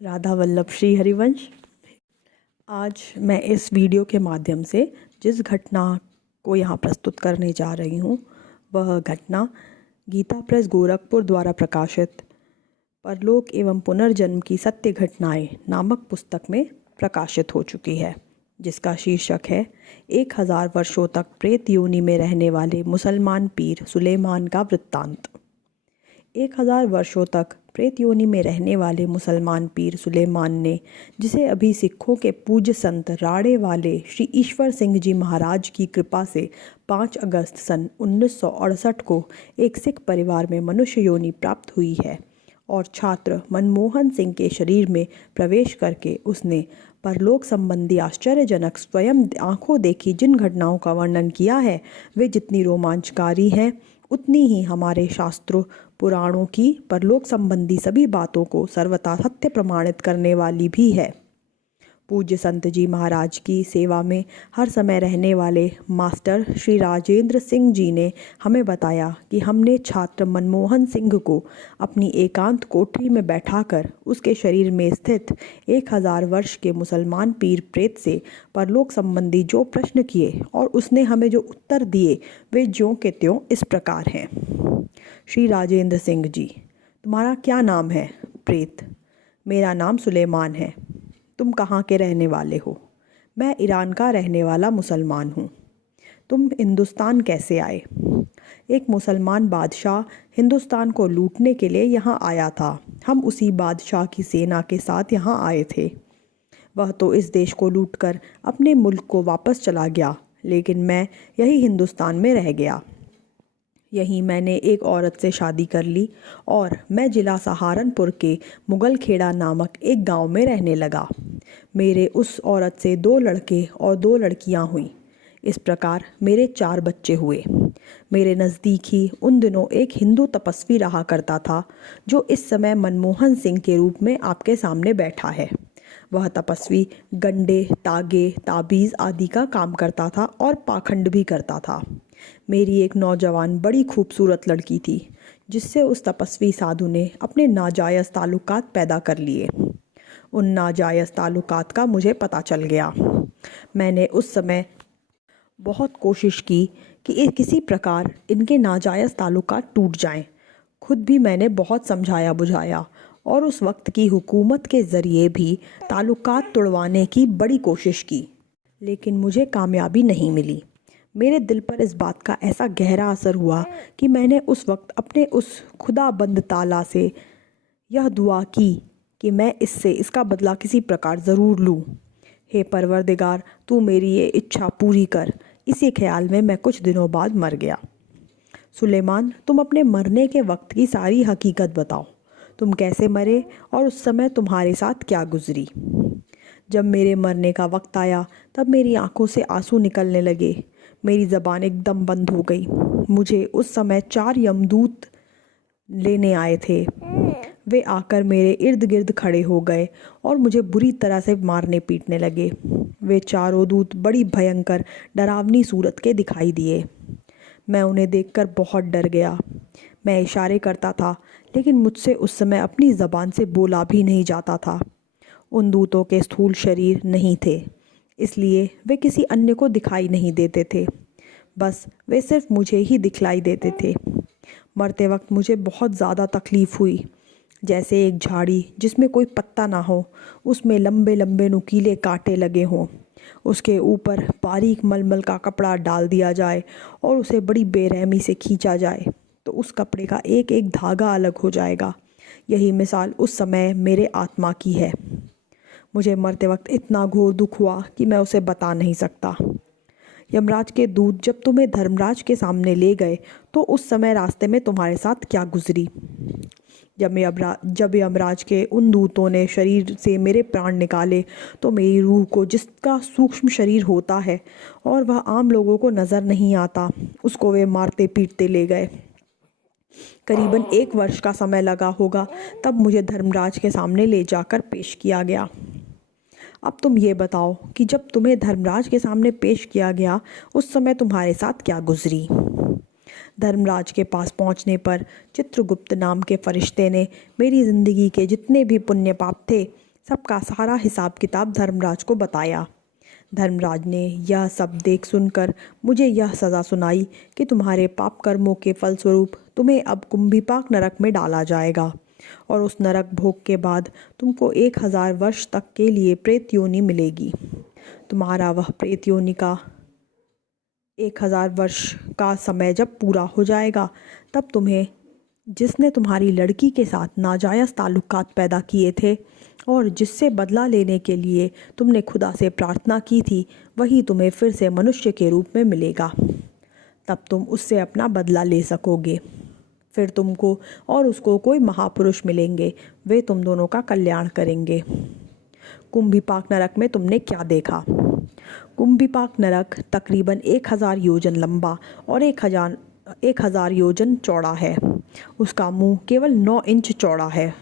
राधा वल्लभ श्री हरिवंश। आज मैं इस वीडियो के माध्यम से जिस घटना को यहाँ प्रस्तुत करने जा रही हूँ वह घटना गीता प्रेस गोरखपुर द्वारा प्रकाशित परलोक एवं पुनर्जन्म की सत्य घटनाएं नामक पुस्तक में प्रकाशित हो चुकी है, जिसका शीर्षक है 1000 वर्षों तक प्रेत योनि में रहने वाले मुसलमान पीर सुलेमान का वृत्तांत। 1000 वर्षों तक प्रेत योनि में रहने वाले मुसलमान पीर सुलेमान ने, जिसे अभी सिखों के पूज्य संत राड़े वाले श्री ईश्वर सिंह जी महाराज की कृपा से 5 अगस्त सन 1968 को एक सिख परिवार में मनुष्य योनि प्राप्त हुई है, और छात्र मनमोहन सिंह के शरीर में प्रवेश करके उसने परलोक संबंधी आश्चर्यजनक स्वयं आंखों देखी जिन घटनाओं का वर्णन किया है, वे जितनी रोमांचकारी हैं उतनी ही हमारे शास्त्रों पुराणों की परलोक संबंधी सभी बातों को सर्वथा सत्य प्रमाणित करने वाली भी है। पूज्य संत जी महाराज की सेवा में हर समय रहने वाले मास्टर श्री राजेंद्र सिंह जी ने हमें बताया कि हमने छात्र मनमोहन सिंह को अपनी एकांत कोठरी में बैठाकर उसके शरीर में स्थित 1000 वर्ष के मुसलमान पीर प्रेत से परलोक संबंधी जो प्रश्न किए और उसने हमें जो उत्तर दिए वे ज्यों के त्यों इस प्रकार हैं। श्री राजेंद्र सिंह जी: तुम्हारा क्या नाम है? प्रेत: मेरा नाम सुलेमान है। तुम कहाँ के रहने वाले हो? मैं ईरान का रहने वाला मुसलमान हूँ। तुम हिंदुस्तान कैसे आए? एक मुसलमान बादशाह हिंदुस्तान को लूटने के लिए यहाँ आया था। हम उसी बादशाह की सेना के साथ यहाँ आए थे। वह तो इस देश को लूटकर अपने मुल्क को वापस चला गया, लेकिन मैं यही हिंदुस्तान में रह गया। यहीं मैंने एक औरत से शादी कर ली और मैं जिला सहारनपुर के मुगल खेड़ा नामक एक गांव में रहने लगा। मेरे उस औरत से 2 लड़के और 2 लड़कियां हुईं। इस प्रकार मेरे 4 बच्चे हुए। मेरे नज़दीक ही उन दिनों एक हिंदू तपस्वी रहा करता था, जो इस समय मनमोहन सिंह के रूप में आपके सामने बैठा है। वह तपस्वी गंडे, तागे, ताबीज़ आदि का काम करता था और पाखंड भी करता था। मेरी एक नौजवान बड़ी खूबसूरत लड़की थी, जिससे उस तपस्वी साधु ने अपने नाजायज़ ताल्लुकात पैदा कर लिए। उन नाजायज़ ताल्लुकात का मुझे पता चल गया। मैंने उस समय बहुत कोशिश की कि किसी प्रकार इनके नाजायज़ ताल्लुकात टूट जाएं। खुद भी मैंने बहुत समझाया बुझाया और उस वक्त की हुकूमत के ज़रिए भी ताल्लुकात तोड़वाने की बड़ी कोशिश की, लेकिन मुझे कामयाबी नहीं मिली। मेरे दिल पर इस बात का ऐसा गहरा असर हुआ कि मैंने उस वक्त अपने उस खुदाबंद ताला से यह दुआ की कि मैं इसका बदला किसी प्रकार ज़रूर लूँ। हे परवरदिगार, तू मेरी ये इच्छा पूरी कर। इसी ख्याल में मैं कुछ दिनों बाद मर गया। सुलेमान, तुम अपने मरने के वक्त की सारी हकीकत बताओ। तुम कैसे मरे और उस समय तुम्हारे साथ क्या गुजरी? जब मेरे मरने का वक्त आया तब मेरी आंखों से आंसू निकलने लगे। मेरी ज़बान एकदम बंद हो गई। मुझे उस समय 4 यमदूत लेने आए थे। वे आकर मेरे इर्द गिर्द खड़े हो गए और मुझे बुरी तरह से मारने पीटने लगे। वे चारों दूत बड़ी भयंकर डरावनी सूरत के दिखाई दिए। मैं उन्हें देखकर बहुत डर गया। मैं इशारे करता था, लेकिन मुझसे उस समय अपनी ज़बान से बोला भी नहीं जाता था। उन दूतों के स्थूल शरीर नहीं थे, इसलिए वे किसी अन्य को दिखाई नहीं देते थे। बस वे सिर्फ मुझे ही दिखलाई देते थे। मरते वक्त मुझे बहुत ज़्यादा तकलीफ़ हुई। जैसे एक झाड़ी जिसमें कोई पत्ता ना हो, उसमें लंबे लंबे नुकीले कांटे लगे हों, उसके ऊपर बारीक मलमल का कपड़ा डाल दिया जाए और उसे बड़ी बेरहमी से खींचा जाए तो उस कपड़े का एक एक धागा अलग हो जाएगा। यही मिसाल उस समय मेरे आत्मा की है। मुझे मरते वक्त इतना घोर दुख हुआ कि मैं उसे बता नहीं सकता। यमराज के दूत जब तुम्हें धर्मराज के सामने ले गए तो उस समय रास्ते में तुम्हारे साथ क्या गुजरी? जब यमराज के उन दूतों ने शरीर से मेरे प्राण निकाले तो मेरी रूह को, जिसका सूक्ष्म शरीर होता है और वह आम लोगों को नज़र नहीं आता, उसको वे मारते पीटते ले गए। करीबन 1 वर्ष का समय लगा होगा, तब मुझे धर्मराज के सामने ले जाकर पेश किया गया। अब तुम ये बताओ कि जब तुम्हें धर्मराज के सामने पेश किया गया उस समय तुम्हारे साथ क्या गुजरी? धर्मराज के पास पहुंचने पर चित्रगुप्त नाम के फरिश्ते ने मेरी ज़िंदगी के जितने भी पुण्य पाप थे सबका सारा हिसाब किताब धर्मराज को बताया। धर्मराज ने यह सब देख सुनकर मुझे यह सज़ा सुनाई कि तुम्हारे पाप कर्मों के फलस्वरूप तुम्हें अब कुंभीपाक नरक में डाला जाएगा और उस नरक भोग के बाद तुमको 1000 वर्ष तक के लिए प्रेत योनि मिलेगी। तुम्हारा वह प्रेत योनि का 1000 वर्ष का समय जब पूरा हो जाएगा तब तुम्हें जिसने तुम्हारी लड़की के साथ नाजायज़ ताल्लुकात पैदा किए थे और जिससे बदला लेने के लिए तुमने खुदा से प्रार्थना की थी, वही तुम्हें फिर से मनुष्य के रूप में मिलेगा। तब तुम उससे अपना बदला ले सकोगे। फिर तुमको और उसको कोई महापुरुष मिलेंगे, वे तुम दोनों का कल्याण करेंगे। कुंभीपाक नरक में तुमने क्या देखा? कुंभीपाक नरक तकरीबन 1000 योजन लंबा और 1000 योजन चौड़ा है। उसका मुंह केवल 9 इंच चौड़ा है।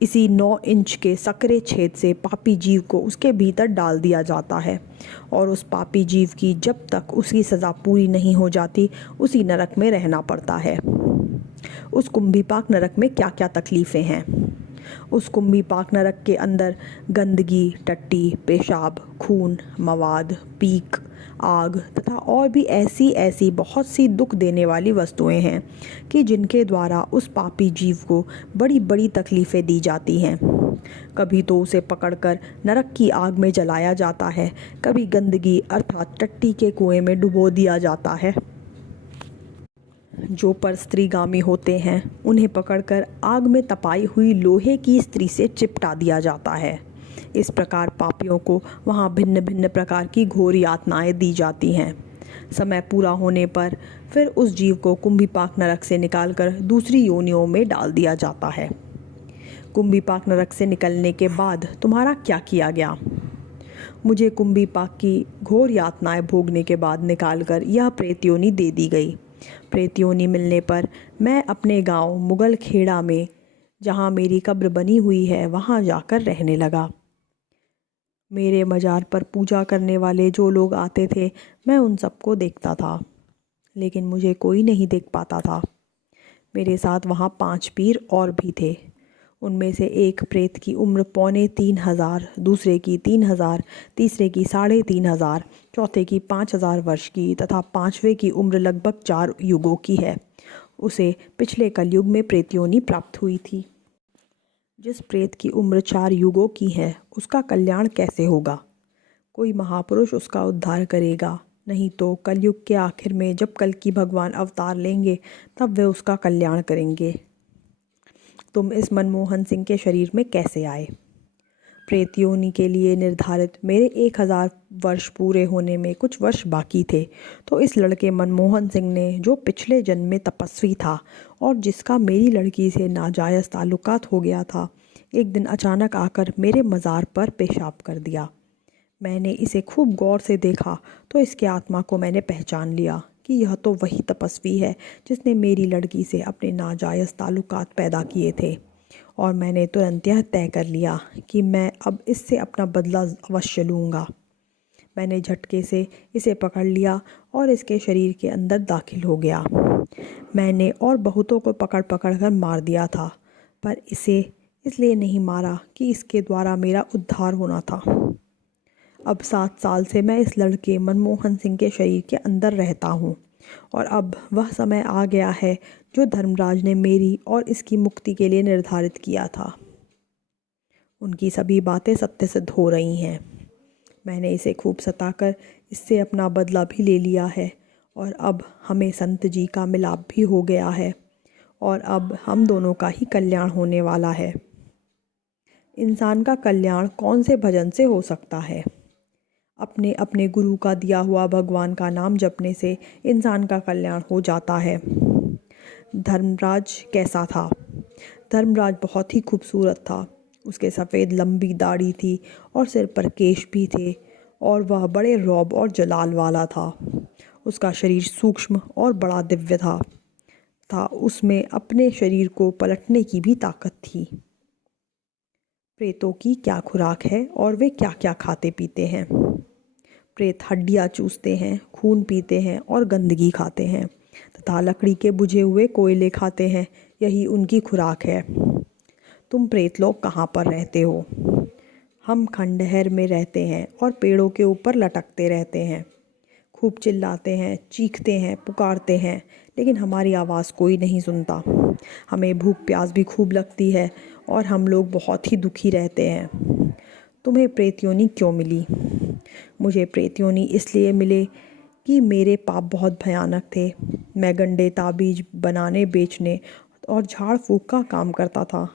इसी 9 इंच के सकरे छेद से पापी जीव को उसके भीतर डाल दिया जाता है और उस पापी जीव की जब तक उसकी सज़ा पूरी नहीं हो जाती उसी नरक में रहना पड़ता है। उस कुंभीपाक नरक में क्या क्या तकलीफ़ें हैं? उस कुंभीपाक नरक के अंदर गंदगी, टट्टी, पेशाब, खून, मवाद, पीक, आग तथा और भी ऐसी बहुत सी दुख देने वाली वस्तुएं हैं कि जिनके द्वारा उस पापी जीव को बड़ी बड़ी तकलीफ़ें दी जाती हैं। कभी तो उसे पकड़कर नरक की आग में जलाया जाता है, कभी गंदगी अर्थात टट्टी के कुएं में डुबो दिया जाता है। जो परस्त्रीगामी होते हैं उन्हें पकड़कर आग में तपाई हुई लोहे की स्त्री से चिपटा दिया जाता है। इस प्रकार पापियों को वहाँ भिन्न भिन्न प्रकार की घोर यातनाएं दी जाती हैं। समय पूरा होने पर फिर उस जीव को कुंभीपाक नरक से निकालकर दूसरी योनियों में डाल दिया जाता है। कुंभीपाक नरक से निकलने के बाद तुम्हारा क्या किया गया? मुझे कुंभीपाक की घोर यातनाएं भोगने के बाद निकालकर यह प्रेत योनि दे दी गई। प्रेत योनि मिलने पर मैं अपने गांव मुगल खेड़ा में, जहां मेरी कब्र बनी हुई है, वहां जाकर रहने लगा। मेरे मज़ार पर पूजा करने वाले जो लोग आते थे, मैं उन सबको देखता था, लेकिन मुझे कोई नहीं देख पाता था। मेरे साथ वहाँ 5 पीर और भी थे। उनमें से एक प्रेत की उम्र 3500, दूसरे की 3000, तीसरे की 3500, चौथे की 5000 वर्ष की तथा 5वें की उम्र लगभग 4 युगों की है। उसे पिछले कलयुग में प्रेत योनि प्राप्त हुई थी। जिस प्रेत की उम्र 4 युगों की है, उसका कल्याण कैसे होगा? कोई महापुरुष उसका उद्धार करेगा, नहीं तो कलयुग के आखिर में जब कल्कि भगवान अवतार लेंगे तब वे उसका कल्याण करेंगे। तुम इस मनमोहन सिंह के शरीर में कैसे आए? प्रेत योनि के लिए निर्धारित मेरे 1000 वर्ष पूरे होने में कुछ वर्ष बाकी थे, तो इस लड़के मनमोहन सिंह ने, जो पिछले जन्म में तपस्वी था और जिसका मेरी लड़की से नाजायज़ ताल्लुकात हो गया था, एक दिन अचानक आकर मेरे मज़ार पर पेशाब कर दिया। मैंने इसे खूब गौर से देखा तो इसके आत्मा को मैंने पहचान लिया कि यह तो वही तपस्वी है जिसने मेरी लड़की से अपने नाजायज़ ताल्लुकात पैदा किए थे, और मैंने तुरंत यह तय कर लिया कि मैं अब इससे अपना बदला अवश्य लूँगा। मैंने झटके से इसे पकड़ लिया और इसके शरीर के अंदर दाखिल हो गया। मैंने और बहुतों को पकड़ कर मार दिया था, पर इसे इसलिए नहीं मारा कि इसके द्वारा मेरा उद्धार होना था। अब 7 साल से मैं इस लड़के मनमोहन सिंह के शरीर के अंदर रहता हूँ, और अब वह समय आ गया है जो धर्मराज ने मेरी और इसकी मुक्ति के लिए निर्धारित किया था। उनकी सभी बातें सत्य सिद्ध हो रही हैं। मैंने इसे खूब सताकर इससे अपना बदला भी ले लिया है, और अब हमें संत जी का मिलाप भी हो गया है, और अब हम दोनों का ही कल्याण होने वाला है। इंसान का कल्याण कौन से भजन से हो सकता है? अपने अपने गुरु का दिया हुआ भगवान का नाम जपने से इंसान का कल्याण हो जाता है। धर्मराज कैसा था? धर्मराज बहुत ही खूबसूरत था। उसके सफ़ेद लंबी दाढ़ी थी और सिर पर केश भी थे, और वह बड़े रौब और जलाल वाला था। उसका शरीर सूक्ष्म और बड़ा दिव्य था उसमें अपने शरीर को पलटने की भी ताकत थी। प्रेतों की क्या खुराक है और वे क्या क्या खाते पीते हैं? प्रेत हड्डियाँ चूसते हैं, खून पीते हैं और गंदगी खाते हैं तथा लकड़ी के बुझे हुए कोयले खाते हैं। यही उनकी खुराक है। तुम प्रेत लोग कहाँ पर रहते हो? हम खंडहर में रहते हैं और पेड़ों के ऊपर लटकते रहते हैं। खूब चिल्लाते हैं, चीखते हैं, पुकारते हैं, लेकिन हमारी आवाज़ कोई नहीं सुनता। हमें भूख प्यास भी खूब लगती है और हम लोग बहुत ही दुखी रहते हैं। तुम्हें प्रेत योनि क्यों मिली? मुझे प्रेत योनि इसलिए मिले कि मेरे पाप बहुत भयानक थे। मैं गंडे ताबीज बनाने, बेचने और झाड़ फूँक का काम करता था।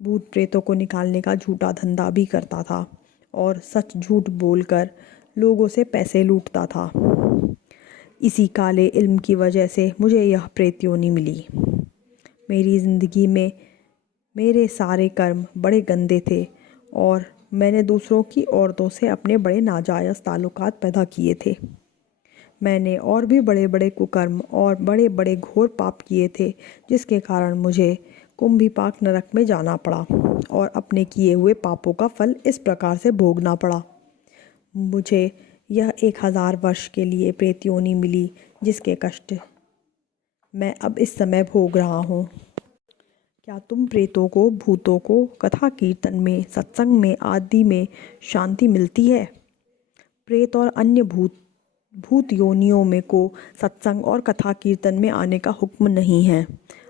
भूत प्रेतों को निकालने का झूठा धंधा भी करता था और सच झूठ बोलकर लोगों से पैसे लूटता था। इसी काले इल्म की वजह से मुझे यह प्रेत योनि मिली। मेरी ज़िंदगी में मेरे सारे कर्म बड़े गंदे थे और मैंने दूसरों की औरतों से अपने बड़े नाजायज़ ताल्लुकात पैदा किए थे। मैंने और भी बड़े बड़े कुकर्म और बड़े बड़े घोर पाप किए थे, जिसके कारण मुझे कुंभीपाक नरक में जाना पड़ा और अपने किए हुए पापों का फल इस प्रकार से भोगना पड़ा। मुझे यह 1000 वर्ष के लिए प्रेत योनि मिली, जिसके कष्ट मैं अब इस समय भोग रहा हूँ। क्या तुम प्रेतों को, भूतों को कथा कीर्तन में, सत्संग में आदि में शांति मिलती है? प्रेत और अन्य भूत योनियों में को सत्संग और कथा कीर्तन में आने का हुक्म नहीं है।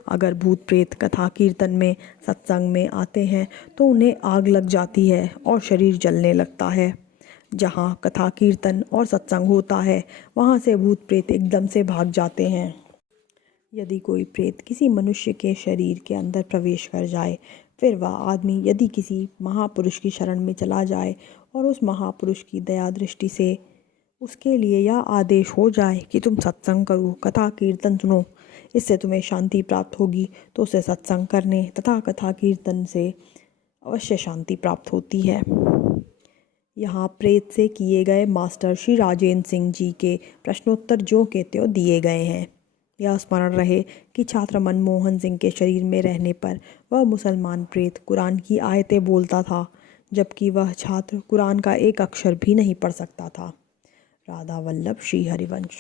अगर भूत प्रेत कथा कीर्तन में, सत्संग में आते हैं तो उन्हें आग लग जाती है और शरीर जलने लगता है। जहाँ कथा कीर्तन और सत्संग होता है, वहाँ से भूत प्रेत एकदम से भाग जाते हैं। यदि कोई प्रेत किसी मनुष्य के शरीर के अंदर प्रवेश कर जाए, फिर वह आदमी यदि किसी महापुरुष की शरण में चला जाए और उस महापुरुष की दया दृष्टि से उसके लिए यह आदेश हो जाए कि तुम सत्संग करो, कथा कीर्तन सुनो, इससे तुम्हें शांति प्राप्त होगी, तो उसे सत्संग करने तथा कथा कीर्तन से अवश्य शांति प्राप्त होती है। यहाँ प्रेत से किए गए मास्टर श्री राजेंद्र सिंह जी के प्रश्नोत्तर ज्यों के त्यों दिए गए हैं। यह स्मरण रहे कि छात्र मनमोहन सिंह के शरीर में रहने पर वह मुसलमान प्रेत कुरान की आयतें बोलता था, जबकि वह छात्र कुरान का एक अक्षर भी नहीं पढ़ सकता था। राधा वल्लभ श्री हरिवंश।